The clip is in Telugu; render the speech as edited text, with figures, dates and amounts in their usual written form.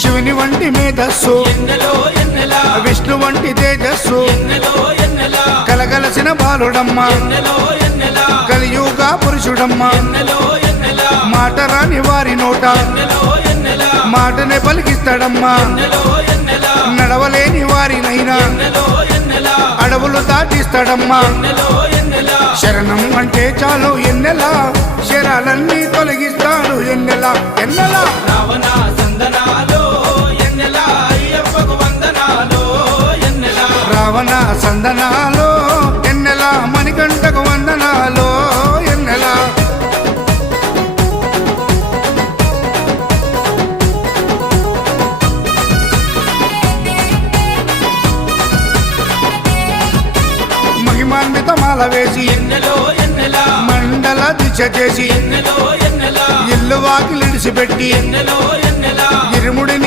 శివుని వంటి మేధస్సు విష్ణు వంటి తేజస్సు కలగలసిన బాలుడమ్మ కలియుగ పురుషుడమ్మ మాట రాని వారి నోట మాటనే పలికిస్తాడమ్మా నడవలేని వారినైనా అడవులు దాటిస్తాడమ్మా శరణం అంటే చాలు ఎన్నెలా శరాలన్నీ తొలగిస్తాడు ఎన్నెలా ఎన్నెలా రావణ సందనాలో ఎన్నెలా అయ్యప్పకు వందనాలో ఎన్నెలా రావణ సందనాలో ఎన్నెలా మణికంఠకు వందనాలో ఎన్నెలా మహిమాన్విత మాల వేసి ఎన్నెలో ఎన్నెలా మండల దిశ చేసి ఎన్నెలో ఎన్నెలా ఇల్లు వాకిలిడిసిపెట్టి ఎన్నెలో ఎన్నెలా ఇరుముడిని